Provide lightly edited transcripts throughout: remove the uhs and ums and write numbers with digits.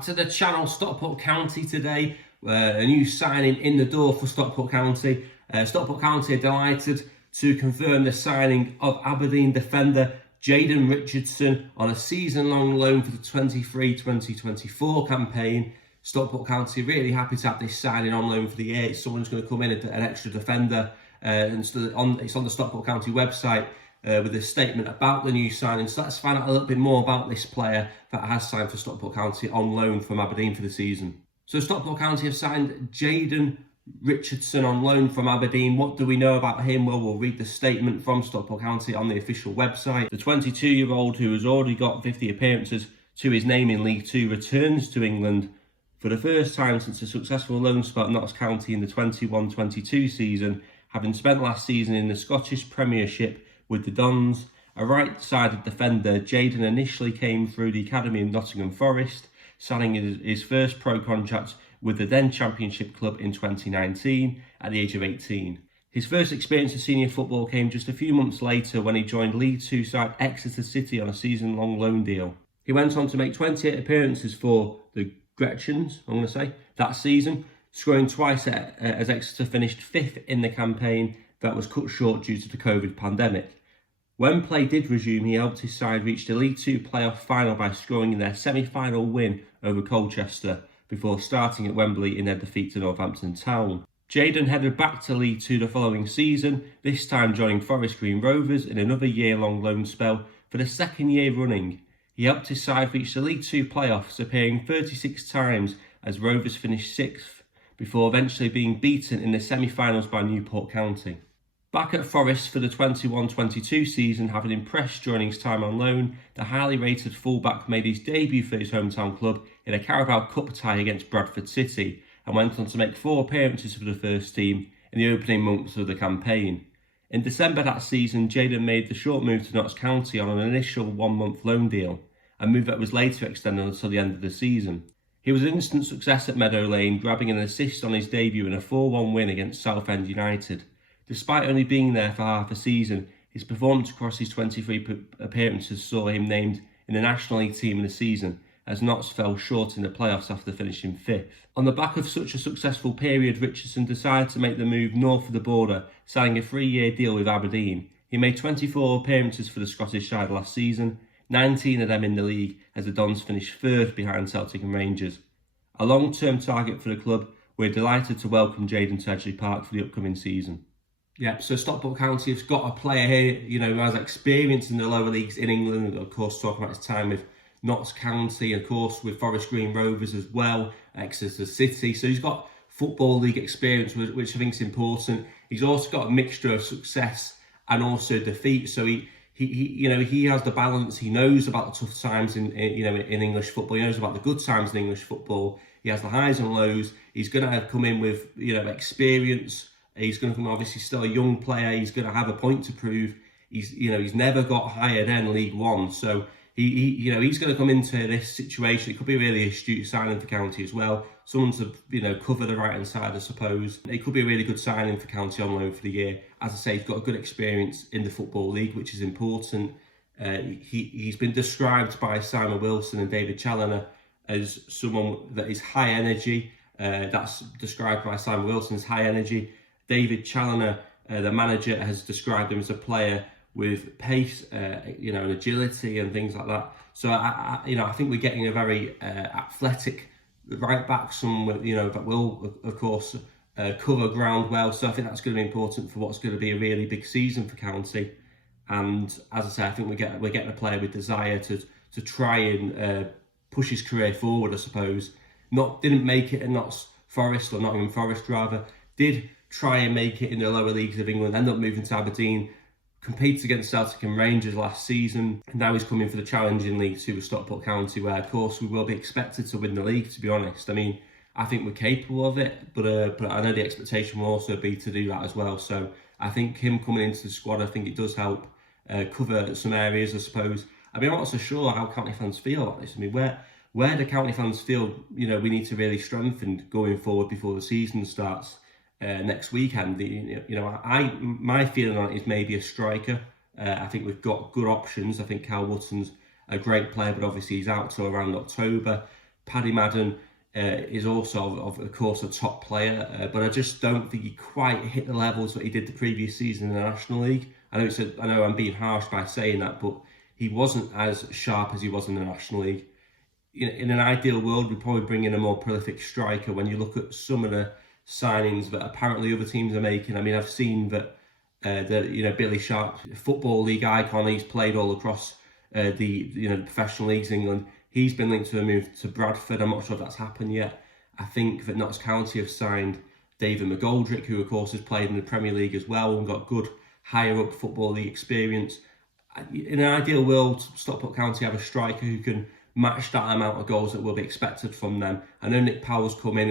back to the channel. Stockport County today. A new signing in the door for Stockport County. Stockport County are delighted to confirm the signing of Aberdeen defender Jayden Richardson on a season-long loan for the 23-2024 campaign. Stockport County are really happy to have this signing on loan for the year. It's someone who's going to come in, an extra defender. It's on the Stockport County website with a statement about the new signing. So let's find out a little bit more about this player that has signed for Stockport County on loan from Aberdeen for the season. So Stockport County have signed Jayden Richardson on loan from Aberdeen. What do we know about him? Well, we'll read the statement from Stockport County on the official website. The 22-year-old, who has already got 50 appearances to his name in League Two, returns to England for the first time since a successful loan spell at Nottingham County in the 21-22 season, having spent last season in the Scottish Premiership with the Dons. A right-sided defender, Jayden initially came through the academy in Nottingham Forest, signing his first pro contract with the then Championship club in 2019 at the age of 18. His first experience of senior football came just a few months later when he joined League Two side Exeter City on a season-long loan deal. He went on to make 28 appearances for the Gretchens, I'm going to say, that season, scoring twice as Exeter finished 5th in the campaign that was cut short due to the COVID pandemic. When play did resume, he helped his side reach the League Two playoff final by scoring in their semi-final win over Colchester before starting at Wembley in their defeat to Northampton Town. Jayden headed back to League Two the following season, this time joining Forest Green Rovers in another year-long loan spell. For the second year running, he helped his side reach the League Two playoffs, appearing 36 times as Rovers finished 6th, before eventually being beaten in the semi-finals by Newport County. Back at Forest for the 21-22 season, having impressed during his time on loan, the highly rated fullback made his debut for his hometown club in a Carabao Cup tie against Bradford City and went on to make 4 appearances for the first team in the opening months of the campaign. In December that season, Jayden made the short move to Notts County on an initial 1-month loan deal, a move that was later extended until the end of the season. He was an instant success at Meadow Lane, grabbing an assist on his debut in a 4-1 win against Southend United. Despite only being there for half a season, his performance across his 23 appearances saw him named in the National League team of the season, as Notts fell short in the playoffs after finishing 5th. On the back of such a successful period, Richardson decided to make the move north of the border, signing a 3-year deal with Aberdeen. He made 24 appearances for the Scottish side last season, 19 of them in the league, as the Dons finished 3rd behind Celtic and Rangers. A long-term target for the club, we're delighted to welcome Jayden to Edgeley Park for the upcoming season. Yeah, so Stockport County has got a player here, who has experience in the lower leagues in England, and of course talking about his time with Notts County, of course with Forest Green Rovers as well, Exeter City. So he's got football league experience, which I think is important. He's also got a mixture of success and also defeat. So he has the balance. He knows about the tough times in English football. He knows about the good times in English football. He has the highs and lows. He's going to come in with experience. He's going to come, obviously still a young player. He's going to have a point to prove. He's never got higher than League One, so he's going to come into this situation. It could be really astute signing for County as well. Someone to cover the right hand side, I suppose. It could be a really good signing for County on loan for the year. As I say, he's got a good experience in the Football League, which is important. He's been described by Simon Wilson and David Challoner as someone that is high energy. That's described by Simon Wilson as high energy. David Challoner, the manager, has described him as a player with pace, and agility and things like that. So I think we're getting a very athletic right back, someone that will of course cover ground well. So I think that's going to be important for what's going to be a really big season for County. And as I say, I think we're getting a player with desire to try and push his career forward, I suppose. Didn't make it at Notts Forest, or Nottingham Forest rather. Did try and make it in the lower leagues of England, ended up moving to Aberdeen, competed against Celtic and Rangers last season, and now he's coming for the challenge in League Two with Stockport County, where of course we will be expected to win the league, to be honest. I mean, I think we're capable of it, but I know the expectation will also be to do that as well. So I think him coming into the squad, I think it does help cover some areas, I suppose. I mean, I'm not so sure how County fans feel about this. I mean, where do County fans feel, we need to really strengthen going forward before the season starts? Next weekend, my feeling on it is maybe a striker. I think we've got good options. I think Cal Wootton's a great player, but obviously he's out till around October. Paddy Madden is also, of course, a top player, but I just don't think he quite hit the levels that he did the previous season in the National League. I know I'm being harsh by saying that, but he wasn't as sharp as he was in the National League. In an ideal world, we'd probably bring in a more prolific striker. When you look at some of the signings that apparently other teams are making, I mean, I've seen that Billy Sharp, Football League icon, he's played all across the professional leagues in England. He's been linked to a move to Bradford. I'm not sure if that's happened yet. I think that Notts County have signed David McGoldrick, who of course has played in the Premier League as well and got good higher up Football League experience. In an ideal world, Stockport County have a striker who can match that amount of goals that will be expected from them. I know Nick Powell's come in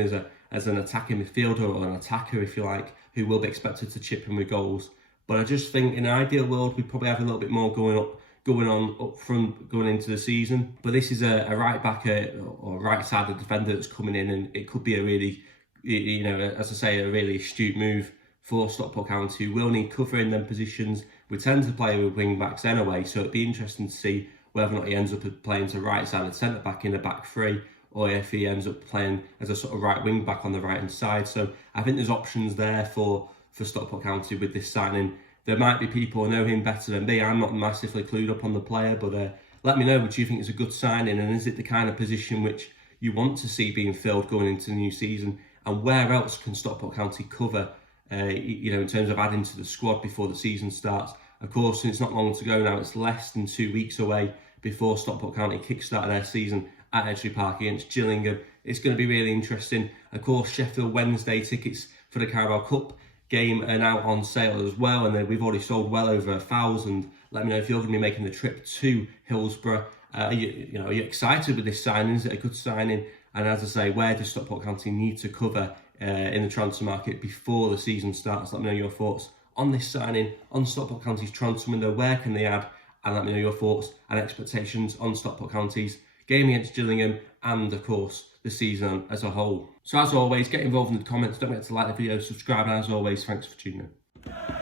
as an attacking midfielder, or an attacker if you like, who will be expected to chip in with goals. But I just think in an ideal world, we'd probably have a little bit more going on up front going into the season. But this is a right back or right sided defender that's coming in, and it could be a really, as I say, a really astute move for Stockport County, who will need cover in them positions. We tend to play with wing backs anyway, so it'd be interesting to see whether or not he ends up playing to right sided centre back in the back three, or if he ends up playing as a sort of right wing back on the right hand side. So I think there's options there for Stockport County with this signing. There might be people who know him better than me. I'm not massively clued up on the player, but let me know, what you think is a good signing, and is it the kind of position which you want to see being filled going into the new season? And where else can Stockport County cover, in terms of adding to the squad before the season starts? Of course, it's not long to go now. It's less than 2 weeks away before Stockport County kickstart their season at Edgeley Park against Gillingham. It's going to be really interesting. Of course, Sheffield Wednesday tickets for the Carabao Cup game are now on sale as well, and we've already sold well over 1,000. Let me know if you're going to be making the trip to Hillsborough. Are you excited with this signing? Is it a good signing? And as I say, where does Stockport County need to cover in the transfer market before the season starts? Let me know your thoughts on this signing, on Stockport County's transfer window. Where can they add? And let me know your thoughts and expectations on Stockport County's game against Gillingham, and of course the season as a whole. So as always, get involved in the comments. Don't forget to like the video, subscribe, and as always, thanks for tuning in.